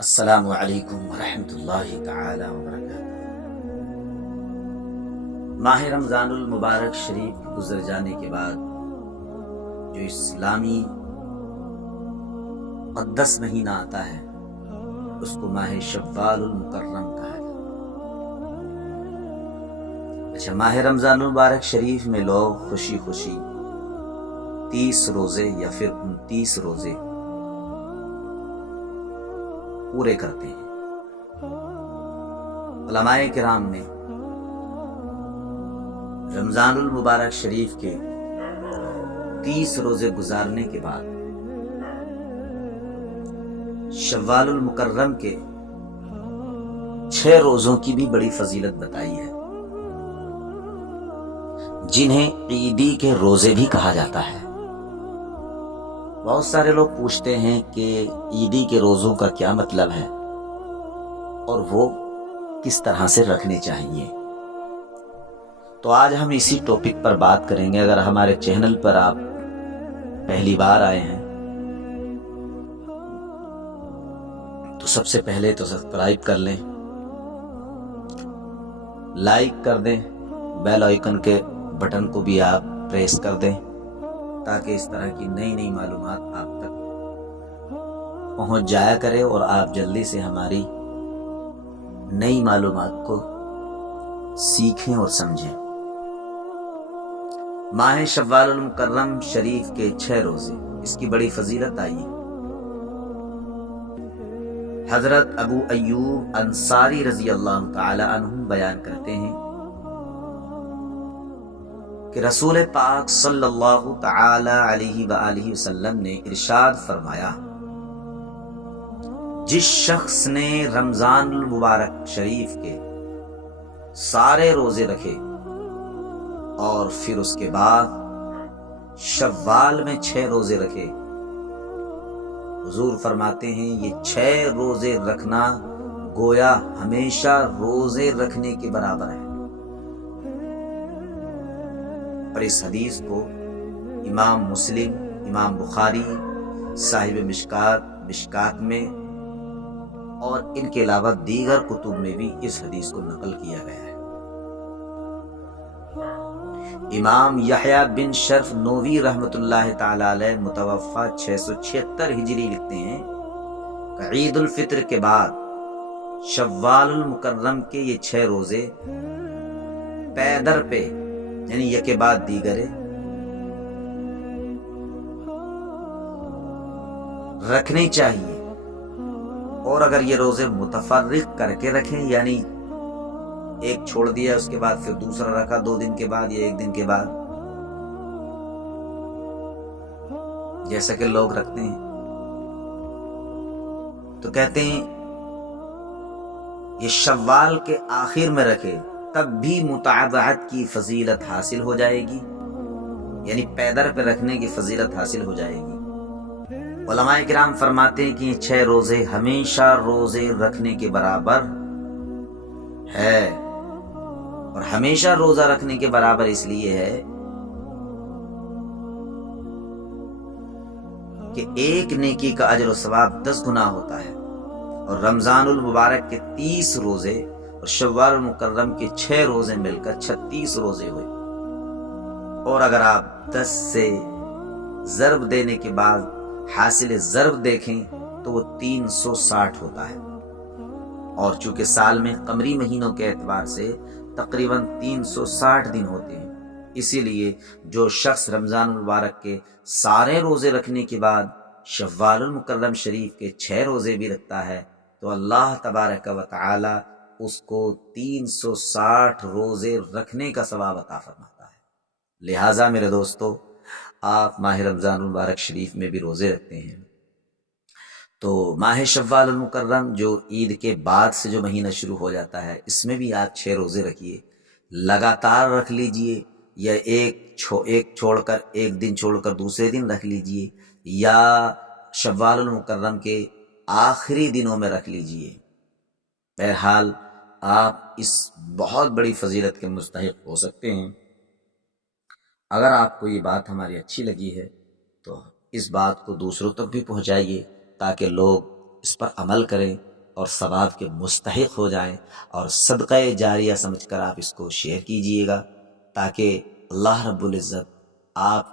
السلام علیکم ورحمۃ اللہ تعالی وبرکاتہ۔ ماہ رمضان المبارک شریف گزر جانے کے بعد جو اسلامی مقدس مہینہ آتا ہے اس کو ماہ شوال المکرم کہا جاتا ہے۔ اچھا، ماہ رمضان المبارک شریف میں لوگ خوشی خوشی 30 روزے یا پھر 29 روزے پورے کرتے ہیں۔ علماء کرام نے رمضان المبارک شریف کے 30 روزے گزارنے کے بعد شوال المکرم کے 6 روزوں کی بھی بڑی فضیلت بتائی ہے، جنہیں عیدی کے روزے بھی کہا جاتا ہے۔ بہت سارے لوگ پوچھتے ہیں کہ عیدی کے روزوں کا کیا مطلب ہے اور وہ کس طرح سے رکھنے چاہیے، تو آج ہم اسی ٹاپک پر بات کریں گے۔ اگر ہمارے چینل پر آپ پہلی بار آئے ہیں تو سب سے پہلے تو سبسکرائب کر لیں، لائک کر دیں، بیل آئیکن کے بٹن کو بھی آپ پریس کر دیں تاکہ اس طرح کی نئی نئی معلومات آپ تک پہنچ جایا کرے اور آپ جلدی سے ہماری نئی معلومات کو سیکھیں اور سمجھیں۔ ماہ شوال المکرم شریف کے 6 روزے، اس کی بڑی فضیلت آئی ہے۔ حضرت ابو ایوب انصاری رضی اللہ تعالی عنہ بیان کرتے ہیں کہ رسول پاک صلی اللہ تعالی علیہ وآلہ وسلم نے ارشاد فرمایا، جس شخص نے رمضان المبارک شریف کے سارے روزے رکھے اور پھر اس کے بعد شوال میں 6 روزے رکھے، حضور فرماتے ہیں یہ 6 روزے رکھنا گویا ہمیشہ روزے رکھنے کے برابر ہے۔ اور اس حدیث کو امام مسلم، امام بخاری، صاحب مشکات میں اور ان کے علاوہ دیگر کتب میں بھی اس حدیث کو نقل کیا گیا ہے۔ امام یحییٰ بن شرف نووی رحمۃ اللہ تعالی علیہ متوفی 676 ہجری لکھتے ہیں کہ عید الفطر کے بعد شوال المکرم کے یہ 6 روزے پیدر پہ یعنی یکے بعد دیگرے رکھنے چاہیے، اور اگر یہ روزے متفرق کر کے رکھیں یعنی ایک چھوڑ دیا اس کے بعد پھر دوسرا رکھا 2 دن کے بعد یا 1 دن کے بعد، جیسا کہ لوگ رکھتے ہیں، تو کہتے ہیں یہ شوال کے آخر میں رکھے تب بھی متابعت کی فضیلت حاصل ہو جائے گی، یعنی پیدر پہ رکھنے کی فضیلت حاصل ہو جائے گی۔ علماء کرام فرماتے ہیں کہ یہ 6 روزے ہمیشہ روزے رکھنے کے برابر ہے، اور ہمیشہ روزہ رکھنے کے برابر اس لیے ہے کہ ایک نیکی کا اجر و ثواب 10 گنا ہوتا ہے، اور رمضان المبارک کے 30 روزے اور شوال المکرم کے 6 روزے مل کر 36 روزے ہوئے، اور اگر آپ 10 سے ضرب دینے کے بعد حاصل ضرب دیکھیں تو وہ 360 ہوتا ہے، اور چونکہ سال میں قمری مہینوں کے اعتبار سے تقریباً 360 دن ہوتے ہیں، اسی لیے جو شخص رمضان المبارک کے سارے روزے رکھنے کے بعد شوال المکرم شریف کے 6 روزے بھی رکھتا ہے تو اللہ تبارک و تعالی اس کو 360 روزے رکھنے کا ثواب عطا فرماتا ہے۔ لہٰذا میرے دوستو، آپ ماہ رمضان المبارک شریف میں بھی روزے رکھتے ہیں تو ماہ شوال المکرم جو عید کے بعد سے جو مہینہ شروع ہو جاتا ہے اس میں بھی آپ 6 روزے رکھیے، لگاتار رکھ لیجئے، یا ایک چھوڑ کر ایک دن چھوڑ کر دوسرے دن رکھ لیجئے، یا شوال المکرم کے آخری دنوں میں رکھ لیجئے۔ بہرحال آپ اس بہت بڑی فضیلت کے مستحق ہو سکتے ہیں۔ اگر آپ کو یہ بات ہماری اچھی لگی ہے تو اس بات کو دوسروں تک بھی پہنچائیے تاکہ لوگ اس پر عمل کریں اور ثواب کے مستحق ہو جائیں، اور صدقہ جاریہ سمجھ کر آپ اس کو شیئر کیجئے گا، تاکہ اللہ رب العزت آپ